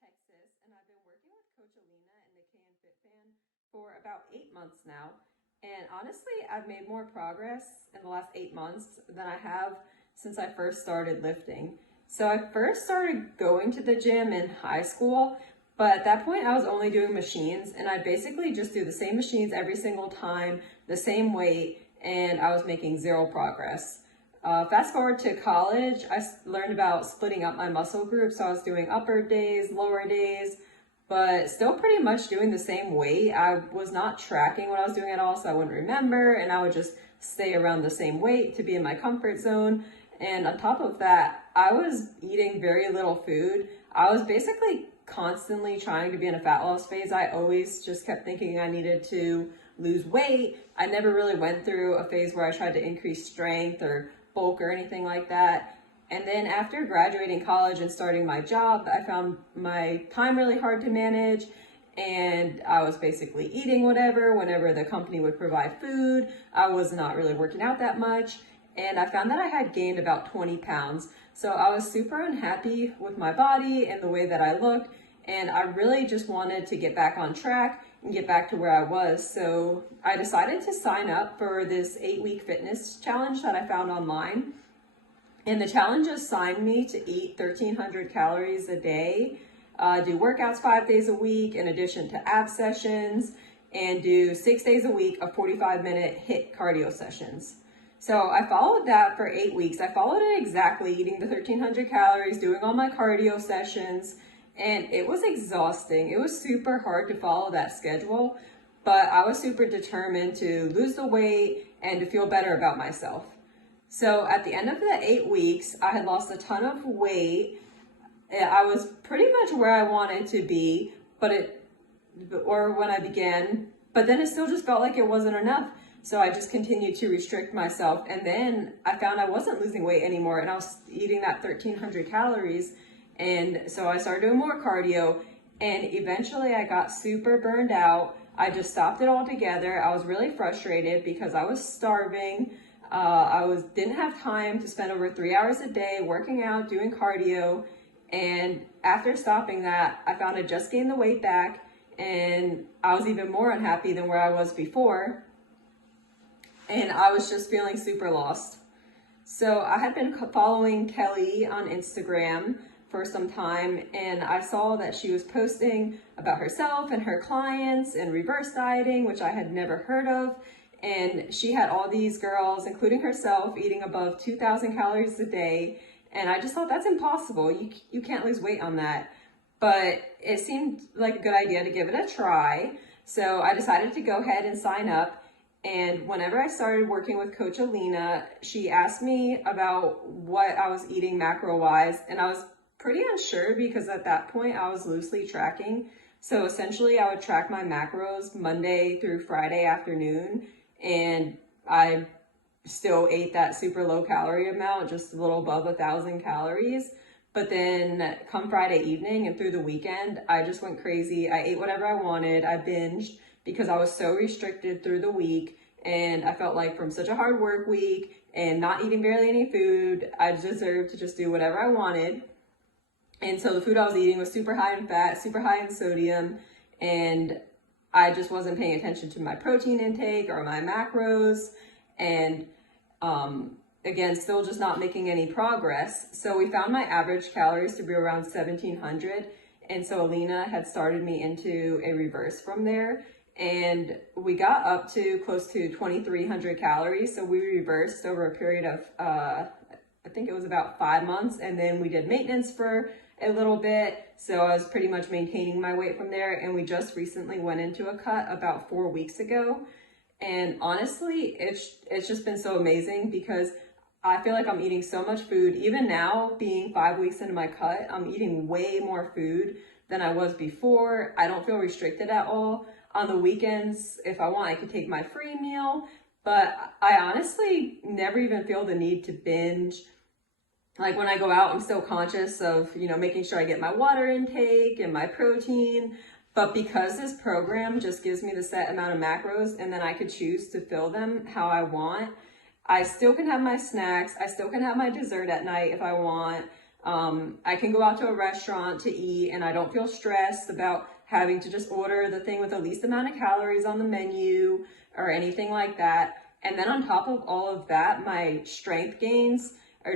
Texas, and I've been working with Coach Alina and the KN Fit Fan for about 8 months now. And honestly, I've made more progress in the last 8 months than I have since I first started lifting. So I first started going to the gym in high school, but at that point I was only doing machines, and I basically just do the same machines every single time, the same weight, and I was making zero progress. Fast forward to college, I learned about splitting up my muscle groups. So I was doing upper days, lower days, but still pretty much doing the same weight. I was not tracking what I was doing at all, so I wouldn't remember, and I would just stay around the same weight to be in my comfort zone. And on top of that, I was eating very little food. I was basically constantly trying to be in a fat loss phase. I always just kept thinking I needed to lose weight. I never really went through a phase where I tried to increase strength or bulk or anything like that. And then after graduating college and starting my job, I found my time really hard to manage. And I was basically eating whenever the company would provide food. I was not really working out that much. And I found that I had gained about 20 pounds. So I was super unhappy with my body and the way that I looked. And I really just wanted to get back on track and get back to where I was. So I decided to sign up for this 8-week fitness challenge that I found online. And the challenge assigned me to eat 1,300 calories a day, do workouts 5 days a week in addition to ab sessions, and do 6 days a week of 45-minute HIIT cardio sessions. So I followed that for 8 weeks. I followed it exactly, eating the 1,300 calories, doing all my cardio sessions, and it was exhausting. It was super hard to follow that schedule, but I was super determined to lose the weight and to feel better about myself. So at the end of the 8 weeks, I had lost a ton of weight. I was pretty much where I wanted to be, or when I began, but then it still just felt like it wasn't enough. So I just continued to restrict myself. And then I found I wasn't losing weight anymore, and I was eating that 1,300 calories. And so I started doing more cardio, and eventually I got super burned out. I just stopped it all together. I was really frustrated because I was starving. Didn't have time to spend over 3 hours a day working out, doing cardio. And after stopping that, I found I just gained the weight back, and I was even more unhappy than where I was before. And I was just feeling super lost. So I had been following Kelly on Instagram for some time, and I saw that she was posting about herself and her clients and reverse dieting, which I had never heard of. And she had all these girls, including herself, eating above 2,000 calories a day. And I just thought, that's impossible. You can't lose weight on that. But it seemed like a good idea to give it a try. So I decided to go ahead and sign up. And whenever I started working with Coach Alina, she asked me about what I was eating macro-wise. And I was pretty unsure because at that point I was loosely tracking. So essentially I would track my macros Monday through Friday afternoon, and I still ate that super low calorie amount, just a little above 1,000 calories. But then come Friday evening and through the weekend, I just went crazy. I ate whatever I wanted. I binged because I was so restricted through the week. And I felt like from such a hard work week and not eating barely any food, I deserved to just do whatever I wanted. And so the food I was eating was super high in fat, super high in sodium, and I just wasn't paying attention to my protein intake or my macros. And again, still just not making any progress. So we found my average calories to be around 1,700. And so Alina had started me into a reverse from there. And we got up to close to 2,300 calories. So we reversed over a period of, I think it was about 5 months. And then we did maintenance for a little bit. So I was pretty much maintaining my weight from there. And we just recently went into a cut about 4 weeks ago. And honestly, it's just been so amazing because I feel like I'm eating so much food. Even now, being 5 weeks into my cut, I'm eating way more food than I was before. I don't feel restricted at all. On the weekends, if I want, I could take my free meal, but I honestly never even feel the need to binge. Like when I go out, I'm still conscious of, making sure I get my water intake and my protein. But because this program just gives me the set amount of macros and then I could choose to fill them how I want, I still can have my snacks. I still can have my dessert at night if I want. I can go out to a restaurant to eat and I don't feel stressed about having to just order the thing with the least amount of calories on the menu or anything like that. And then on top of all of that, my strength gains are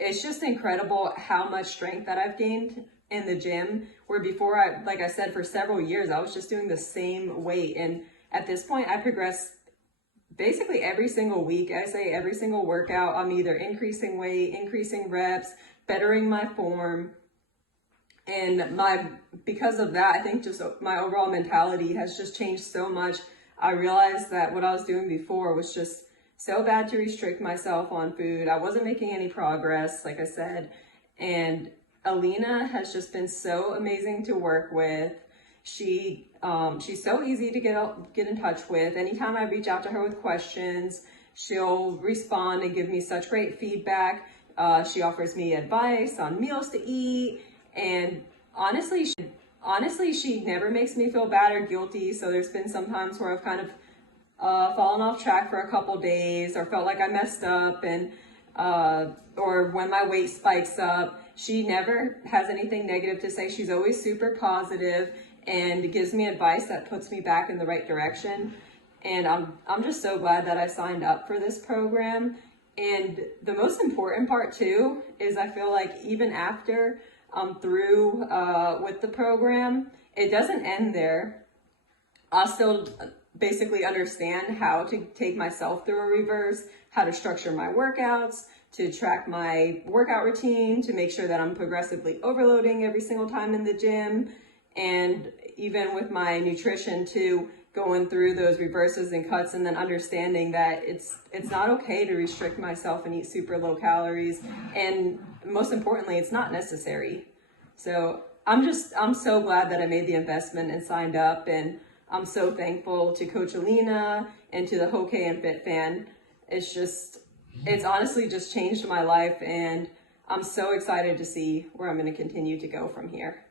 it's just incredible how much strength that I've gained in the gym, where before like I said, for several years, I was just doing the same weight. And at this point, I progress basically every single week. I say every single workout, I'm either increasing weight, increasing reps, bettering my form. And because of that, I think just my overall mentality has just changed so much. I realized that what I was doing before was just so bad to restrict myself on food. I wasn't making any progress, like I said. And Alina has just been so amazing to work with. She's so easy to get in touch with. Anytime I reach out to her with questions, she'll respond and give me such great feedback. She offers me advice on meals to eat, and honestly, she never makes me feel bad or guilty. So there's been some times where I've kind of fallen off track for a couple days or felt like I messed up, and or when my weight spikes up, she never has anything negative to say. She's always super positive and gives me advice that puts me back in the right direction. And I'm just so glad that I signed up for this program. And the most important part too is I feel like even after I'm through with the program, it doesn't end there. I'll still basically understand how to take myself through a reverse, how to structure my workouts, to track my workout routine, to make sure that I'm progressively overloading every single time in the gym, and even with my nutrition too, going through those reverses and cuts, and then understanding that it's not okay to restrict myself and eat super low calories, and most importantly, it's not necessary. So I'm so glad that I made the investment and signed up, and I'm so thankful to Coach Alina and to the Hokay and FitFan. It's honestly just changed my life, and I'm so excited to see where I'm going to continue to go from here.